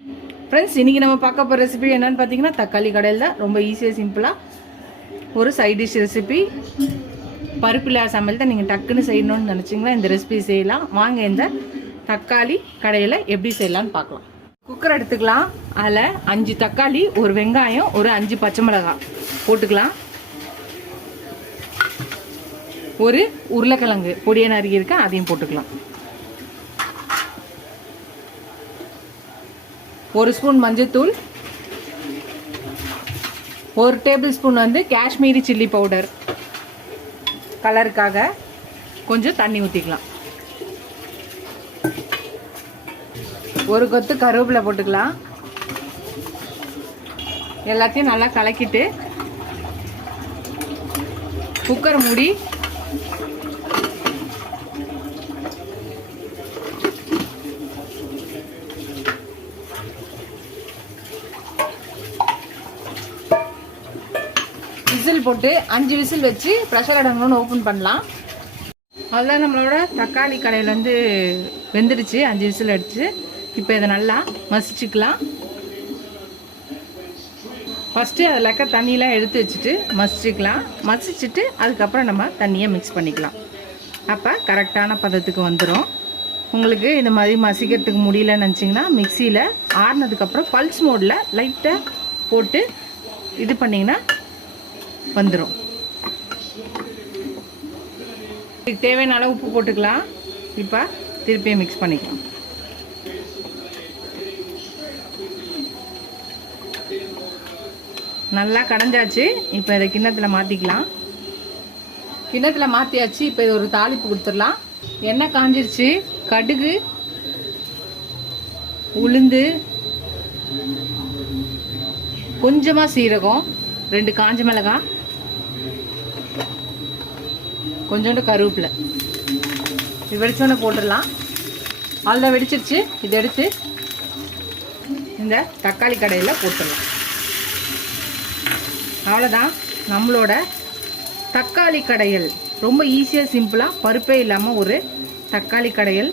Friends, இன்றைக்கி நம்ம பார்க்க போகிற ரெசிபி என்னென்னு பார்த்தீங்கன்னா தக்காளி கடையில் ரொம்ப ஈஸியாக சிம்பிளாக ஒரு சைட் டிஷ் ரெசிபி. பருப்பில்லா சமையல் தான் நீங்கள் டக்குன்னு செய்யணும்னு நினச்சிங்கன்னா இந்த ரெசிபி செய்யலாம். வாங்க இந்த தக்காளி கடையில் எப்படி செய்யலான்னு பார்க்கலாம். குக்கர் எடுத்துக்கலாம். அதில் 5 தக்காளி, ஒரு வெங்காயம், ஒரு 5 பச்சை மிளகாய் போட்டுக்கலாம். ஒரு உருளைக்கிழங்கு பொடியை நறுக்கி இருக்கேன், அதையும் போட்டுக்கலாம். 1 ஸ்பூன் மஞ்சள்தூள், 1 table spoon Kashmiri chilli powder கலருக்காக. கொஞ்சம் தண்ணி ஊற்றிக்கலாம். 1 கொத்து கருவேப்பிலை போட்டுக்கலாம். எல்லாத்தையும் நல்லா கலக்கிட்டு குக்கர் மூடி விசில் போட்டு 5 விசில் வச்சு ப்ரெஷர் அடங்கணும்னு ஓப்பன் பண்ணலாம். அதுதான் நம்மளோட தக்காளி கடையில் வெந்துடுச்சு. 5 விசில் அடிச்சு. இப்போ இதை நல்லா மசிச்சுக்கலாம். ஃபஸ்ட்டு அதில் இருக்க தண்ணியெலாம் எடுத்து வச்சுட்டு மசிச்சுக்கலாம். மசிச்சுட்டு அதுக்கப்புறம் நம்ம தண்ணியை மிக்ஸ் பண்ணிக்கலாம். அப்போ கரெக்டான பதத்துக்கு வந்துடும். உங்களுக்கு இந்த மாதிரி மசிக்கிறதுக்கு முடியலன்னு நினச்சிங்கன்னா மிக்சியில் ஆறுனதுக்கப்புறம் பல்ஸ் மோடில் லைட்டாக போட்டு இது பண்ணிங்கன்னா வந்துடும். இதுக்கு தேவையான அளவு உப்பு போட்டுக்கலாம். இப்போ திருப்பியும் மிக்ஸ் பண்ணிக்கலாம். நல்லா கடைஞ்சாச்சு. இப்போ இதை கிண்ணத்தில் மாற்றிக்கலாம். கிண்ணத்தில் மாற்றியாச்சு. இப்போ இது ஒரு தாளிப்பு கொடுத்துடலாம். எண்ணெய் காஞ்சிருச்சு. கடுகு, உளுந்து, கொஞ்சமாக சீரகம், 2 காஞ்ச மிளகாய், கொஞ்சோண்டு கருவேப்பிலை இது வெடிச்சோன்னு போட்டுடலாம். அதில் வெடிச்சிருச்சு. இதை எடுத்து இந்த தக்காளி கடையில் போட்டுடலாம். அவ்வளோதான் நம்மளோட தக்காளி கடையல். ரொம்ப ஈஸியாக சிம்பிளாக பருப்பே இல்லாமல் ஒரு தக்காளி கடையல்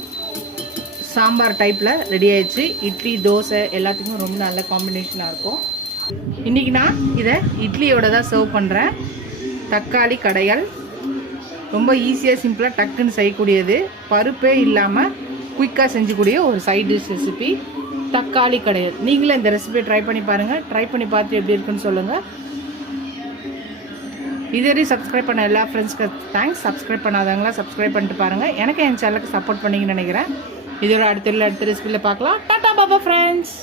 சாம்பார் டைப்பில் ரெடி ஆயிடுச்சு. இட்லி, தோசை எல்லாத்துக்குமே ரொம்ப நல்ல காம்பினேஷனாக இருக்கும். இன்றைக்கி நான் இதை இட்லியோட தான் சர்வ் பண்ணுறேன். தக்காளி கடையல் ரொம்ப ஈஸியாக சிம்பிளாக டக்குன்னு செய்யக்கூடியது. பருப்பே இல்லாமல் குயிக்காக செஞ்சக்கூடிய ஒரு சைட் டிஷ் ரெசிபி தக்காளி கடையல். நீங்களும் இந்த ரெசிபியை ட்ரை பண்ணி பாருங்கள். ட்ரை பண்ணி பார்த்து எப்படி இருக்குன்னு சொல்லுங்கள். இதுவரை சப்ஸ்கிரைப் பண்ண எல்லா ஃப்ரெண்ட்ஸ்க்கு தேங்க்ஸ். சப்ஸ்கிரைப் பண்ணாதவங்களாம் சப்ஸ்கிரைப் பண்ணிட்டு பாருங்கள். எனக்கு என் சேனலுக்கு சப்போர்ட் பண்ணிங்கன்னு நினைக்கிறேன். இதோட அடுத்த ரெசிபியில் பார்க்கலாம். டாடா பாபா ஃப்ரெண்ட்ஸ்.